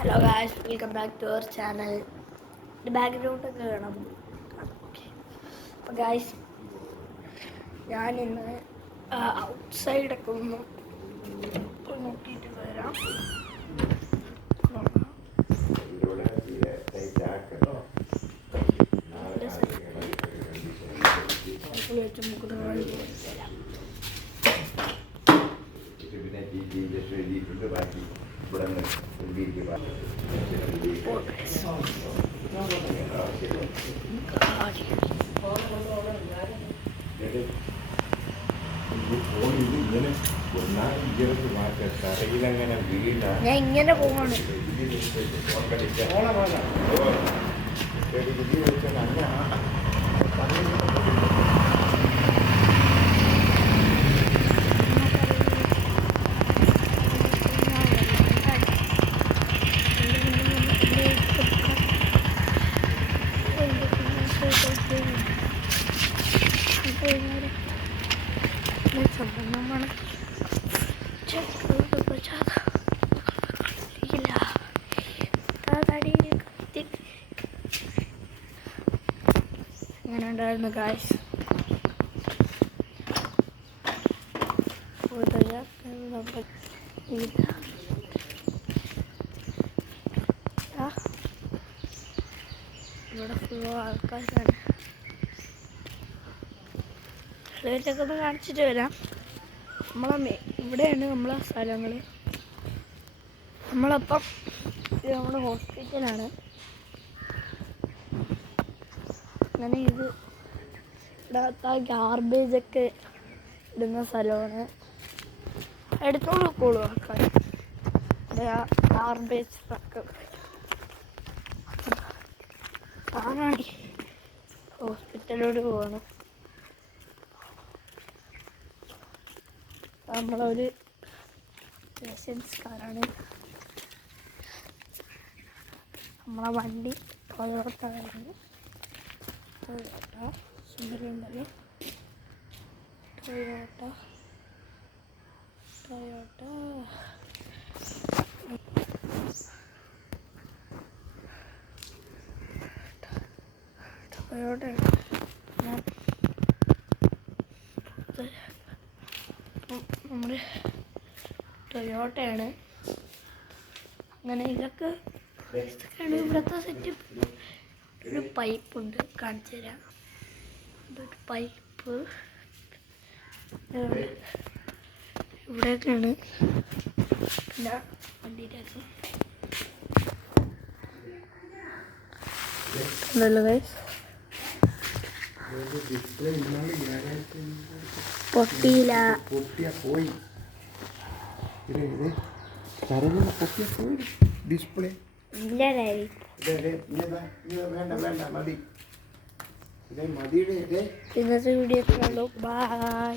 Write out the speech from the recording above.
Hello guys, welcome back to our channel. Background ഒക്കെ വേണം. Okay, അപ്പോൾ ഗായ്സ്, ഞാനിന്ന് ഔട്ട്സൈഡൊക്കെ ഒന്ന് നോക്കിയിട്ട് വരാം. വെച്ച് നമുക്ക് വരാം. ഞാൻ ഇങ്ങനെ പോവാണ്. അങ്ങനെ ഉണ്ടായിരുന്നു ഗായ്സ്. ഇവിടെ ഫുള്ളോ ആൾക്കാരാണ്. പ്ലേറ്റൊക്കെ ഒന്ന് കാണിച്ചിട്ട് വരാം. ഇവിടെയാണ് നമ്മളെ സ്ഥലങ്ങൾ. നമ്മളപ്പം ഇത് നമ്മുടെ ഹോസ്പിറ്റലാണ്. അങ്ങനെ ഇത് ഇവിടെ ഗാർബേജൊക്കെ ഇടുന്ന സ്ഥലമാണ്. എടുത്തോണ്ട് പോയിക്കോളൂ ആൾക്കാർ. ഗാർബേജ് ട്രക്ക് താനാണ് ഹോസ്പിറ്റലിലോട്ട് പോവാണ്. നമ്മളൊരു പേഷ്യൻസ് കാറാണ്. നമ്മളെ വണ്ടി ടൊയോട്ടയായിരുന്നു. ടൊയോട്ട സുന്ദരമുണ്ടല്ലോ. ടൊയോട്ട നമ്മുടെ ടൊയോട്ടയാണ്. അങ്ങനെ ഇതൊക്കെയാണ് ഇവിടുത്തെ സെറ്റപ്പ്. ഒരു പൈപ്പുണ്ട്, കാണിച്ചു തരാം. ഇതൊരു പൈപ്പ് ഇവിടെയൊക്കെയാണ്. പിന്നെ വണ്ടിയിലേക്ക് പൊട്ടിയില്ല. ഡിസ്പ്ലേ ഇന്നത്തെ വീഡിയോ ബൈ.